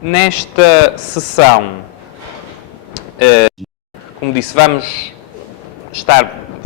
Nesta sessão, como disse, vamos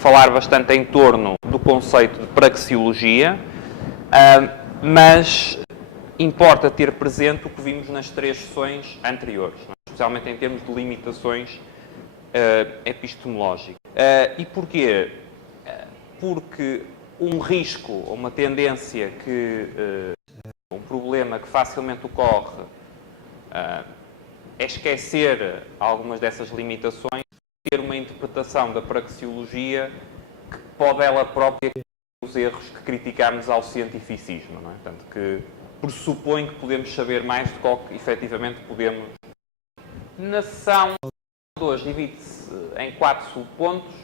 falar bastante em torno do conceito de praxeologia, mas importa ter presente o que vimos nas 3 sessões anteriores, especialmente em termos de limitações epistemológicas. E porquê? Porque um risco, uma tendência um problema que facilmente ocorre é esquecer algumas dessas limitações, ter uma interpretação da praxeologia que pode ela própria os erros que criticamos ao cientificismo, não é? Portanto, que pressupõe que podemos saber mais do que efetivamente podemos. Na sessão de hoje divide-se em 4 subpontos.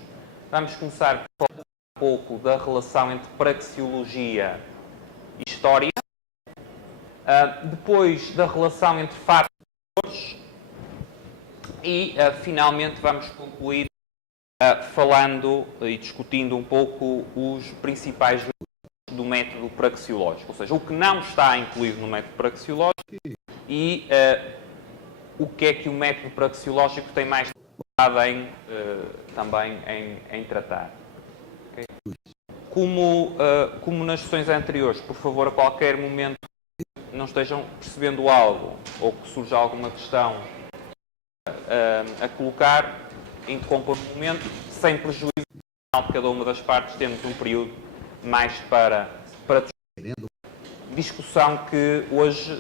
Vamos começar por falar um pouco da relação entre praxeologia e história. Depois da relação entre fatos e valores. E, finalmente, vamos concluir falando e discutindo um pouco os principais do método praxeológico, ou seja, o que não está incluído no método praxeológico e o que é que o método praxeológico tem mais dificuldade também em tratar. Okay? Como nas sessões anteriores, por favor, a qualquer momento não estejam percebendo algo ou que surja alguma questão a colocar, interrompam no momento, sem prejuízo de cada uma das partes, temos um período mais para discussão que hoje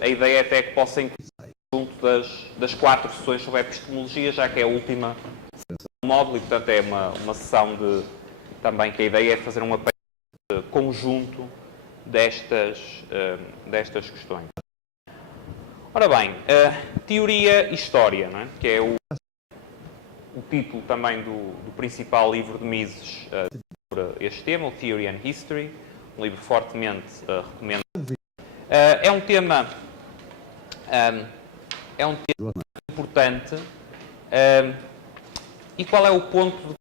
a ideia é até que possa incluir junto das 4 sessões sobre a epistemologia, já que é a última módulo e, portanto, é uma sessão também que a ideia é fazer um apanhado conjunto destas questões. Ora bem, teoria e história, não é? Que é o título também do principal livro de Mises sobre este tema, o Theory and History, um livro fortemente recomendado. É um tema importante. E qual é o ponto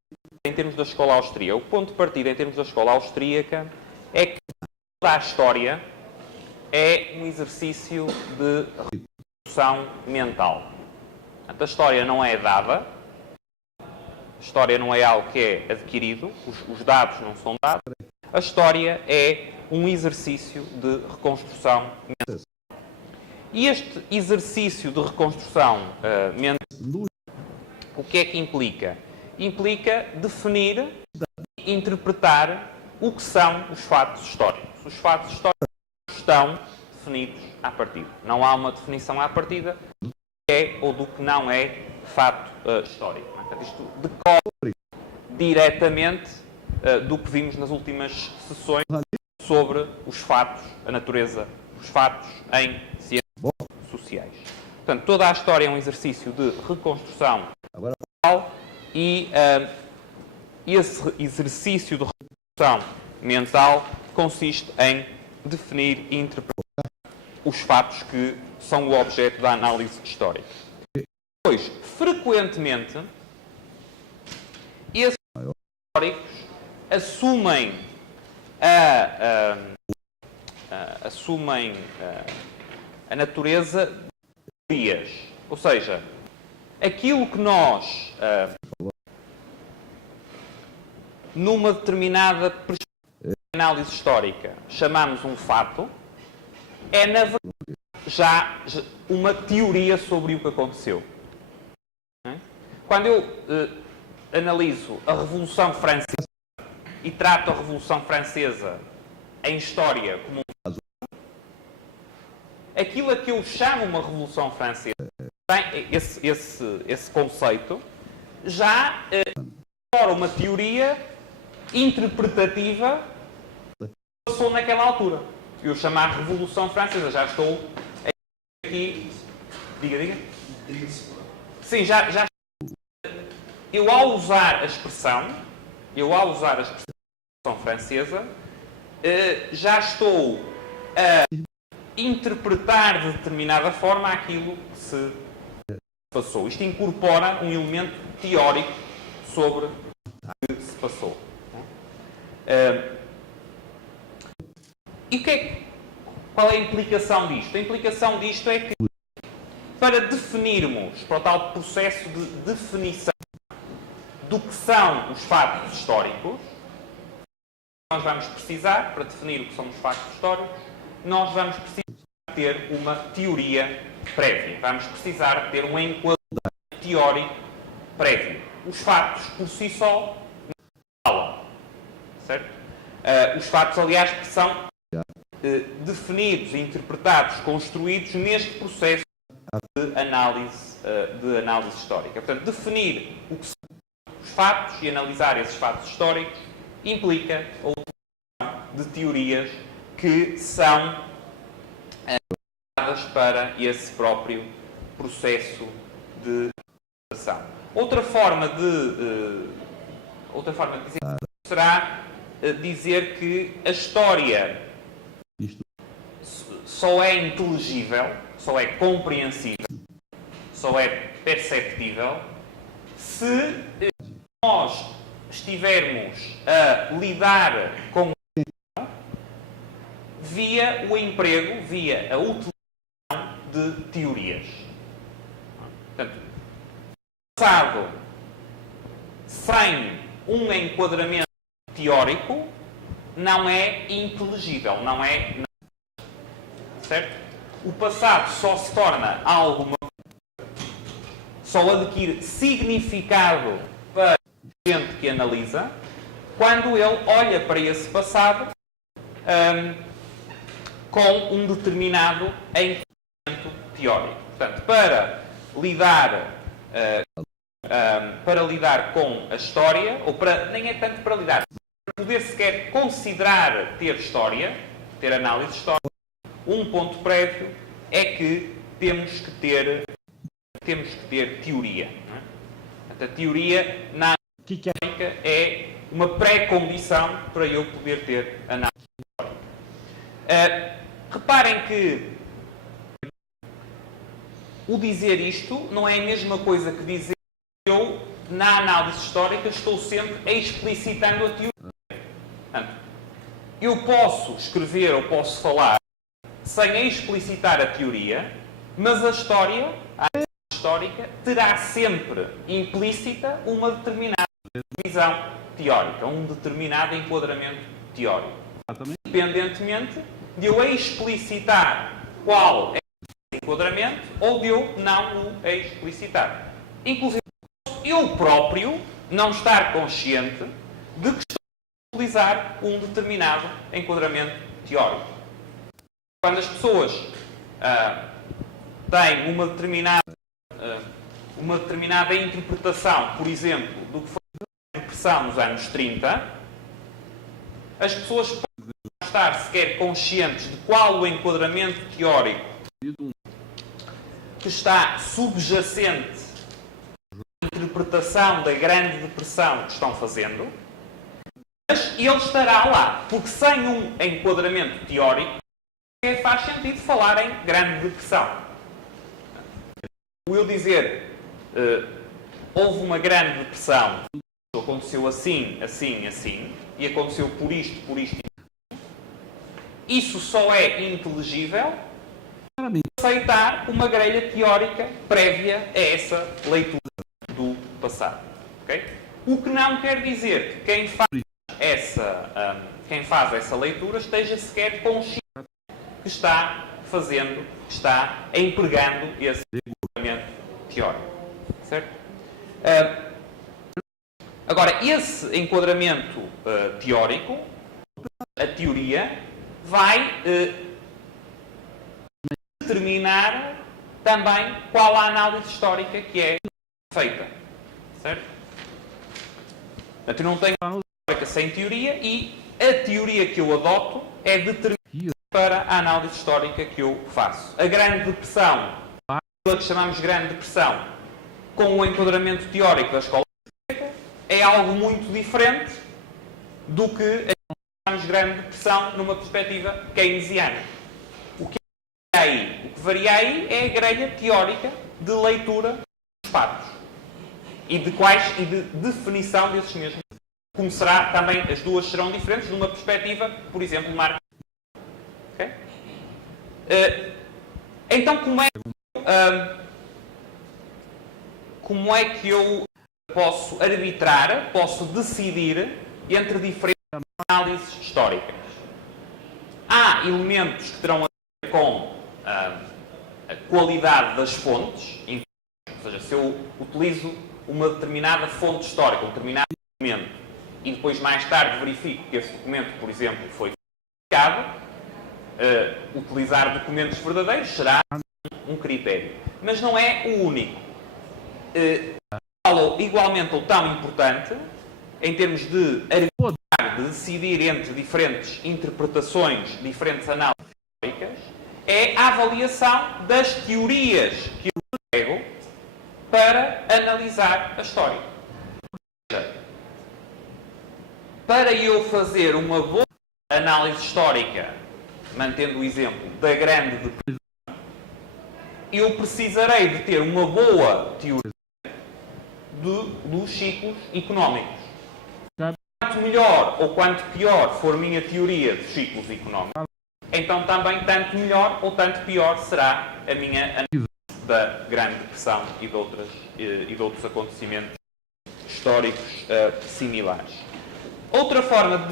em termos da escola austríaca? O ponto de partida em termos da escola austríaca é que toda a história é um exercício de reprodução mental. Portanto, a história não é dada, a história não é algo que é adquirido, os dados não são dados, a história é um exercício de reconstrução mental. E este exercício de reconstrução mental, o que é que implica? Implica definir e interpretar o que são os fatos históricos. Os fatos históricos estão definidos à partida. Não há uma definição à partida do que é ou do que não é fato histórico. Portanto, isto decorre diretamente do que vimos nas últimas sessões sobre os fatos, a natureza dos fatos em ciências sociais. Portanto, toda a história é um exercício de reconstrução mental e esse exercício de reconstrução mental consiste em definir e interpretar os fatos que são o objeto da análise histórica. Depois, frequentemente, esses históricos assumem a natureza de teorias. Ou seja, aquilo que nós, numa determinada análise histórica, chamamos um fato, é, na verdade, já uma teoria sobre o que aconteceu. Quando eu analiso a Revolução Francesa e trato a Revolução Francesa em história como aquilo a que eu chamo uma Revolução Francesa, esse conceito, já fora uma teoria interpretativa que passou naquela altura. Eu chamar Revolução Francesa, já estou aqui... Diga. Sim, já eu ao usar a expressão Revolução Francesa, já estou a interpretar de determinada forma aquilo que se passou. Isto incorpora um elemento teórico sobre o que se passou. E qual é a implicação disto? A implicação disto é que para definirmos, para o tal processo de definição do que são os factos históricos, nós vamos precisar, para definir o que são os factos históricos, nós vamos precisar ter uma teoria prévia. Vamos precisar ter um enquadramento teórico prévio. Os factos, por si só, não falam. Certo? Os factos, aliás, que são definidos, interpretados, construídos neste processo de análise histórica. Portanto, definir o que são os factos e analisar esses factos históricos implica a utilização de teorias que são usadas para esse próprio processo de interpretação. Outra forma de dizer será dizer que a história só é inteligível, só é compreensível, só é perceptível se nós estivermos a lidar com via o emprego, via a utilização de teorias. Portanto, passado sem um enquadramento teórico não é inteligível, não é... Certo? O passado só se torna algo, só adquire significado para a gente que analisa quando ele olha para esse passado com um determinado enquadramento teórico. Portanto, para lidar com a história, ou nem é tanto para lidar, para poder sequer considerar ter história, ter análise histórica, um ponto prévio é que temos que ter teoria. Não é? Portanto, a teoria na análise histórica é uma pré-condição para eu poder ter análise histórica. Reparem que o dizer isto não é a mesma coisa que dizer que eu, na análise histórica, estou sempre explicitando a teoria. Portanto, eu posso escrever ou posso falar sem explicitar a teoria, mas a história, a análise histórica, terá sempre implícita uma determinada visão teórica, um determinado enquadramento teórico. Independentemente de eu explicitar qual é esse enquadramento ou de eu não o explicitar. Inclusive, eu próprio não estar consciente de que estou a utilizar um determinado enquadramento teórico. Quando as pessoas têm uma determinada interpretação, por exemplo, do que foi a repressão nos anos 30, as pessoas podem não estar sequer conscientes de qual o enquadramento teórico que está subjacente à interpretação da Grande Depressão que estão fazendo, mas ele estará lá, porque sem um enquadramento teórico faz sentido falar em Grande Depressão. O eu dizer houve uma Grande Depressão, aconteceu assim, assim, assim, e aconteceu por isto, isso só é inteligível aceitar uma grelha teórica prévia a essa leitura do passado. Okay? O que não quer dizer que quem faz essa leitura esteja sequer consciente que está empregando esse enquadramento teórico. Certo? Agora, esse enquadramento teórico, a teoria, vai determinar também qual a análise histórica que é feita. Certo? Portanto, eu não tenho análise histórica sem teoria e a teoria que eu adoto é determinada para a análise histórica que eu faço. A Grande Depressão, aquilo que chamamos Grande Depressão, com o enquadramento teórico da escola é algo muito diferente do que a que chamamos Grande Depressão numa perspectiva keynesiana. O que varia aí é a grelha teórica de leitura dos fatos e de definição desses mesmos. Como será também, as duas serão diferentes numa perspectiva, por exemplo, marketing. Okay? Então, como é que como é que eu posso arbitrar, posso decidir entre diferentes análises históricas. Há elementos que terão a ver com a qualidade das fontes, ou seja, se eu utilizo uma determinada fonte histórica, um determinado documento, e depois mais tarde verifico que esse documento, por exemplo, foi falsificado, utilizar documentos verdadeiros será um critério. Mas não é o único. Igualmente ou tão importante, em termos de decidir entre diferentes interpretações, diferentes análises históricas, é a avaliação das teorias que eu emprego para analisar a história. Ou seja, para eu fazer uma boa análise histórica, mantendo o exemplo da Grande Depressão, eu precisarei de ter uma boa teoria dos ciclos económicos. Quanto melhor ou quanto pior for a minha teoria dos ciclos económicos, então também tanto melhor ou tanto pior será a minha análise da Grande Depressão e de outros acontecimentos históricos similares. Outra forma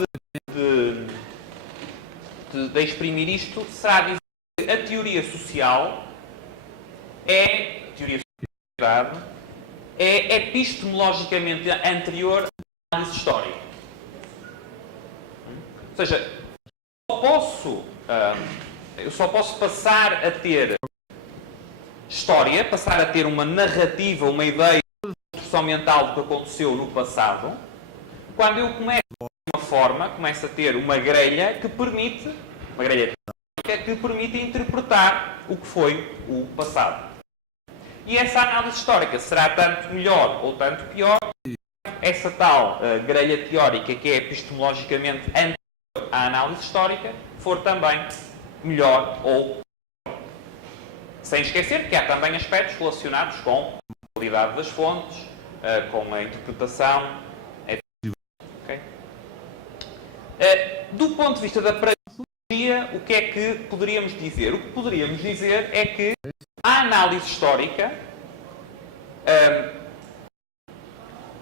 de exprimir isto será dizer que a teoria social é epistemologicamente anterior à análise histórica. Ou seja, eu só posso passar a ter história, passar a ter uma narrativa, uma ideia de construção mental do que aconteceu no passado, quando eu começo a ter uma grelha que permite interpretar o que foi o passado. E essa análise histórica será tanto melhor ou tanto pior. Essa tal grelha teórica que é epistemologicamente anterior à análise histórica for também melhor ou pior. Sem esquecer que há também aspectos relacionados com a qualidade das fontes, com a interpretação, etc. Okay? Do ponto de vista da praxeologia, o que é que poderíamos dizer? O que poderíamos dizer é que a análise histórica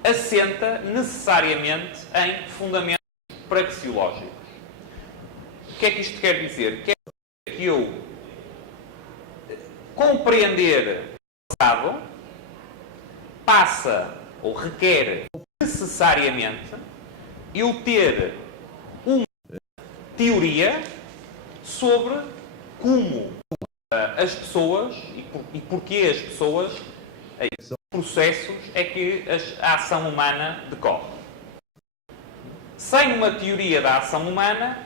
assenta necessariamente em fundamentos praxeológicos. O que é que isto quer dizer? Quer dizer que eu compreender o passado passa ou requer necessariamente eu ter uma teoria sobre como as pessoas e porquê as pessoas, processos é que a ação humana decorre. Sem uma teoria da ação humana,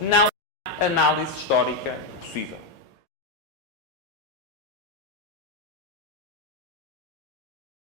não há análise histórica possível.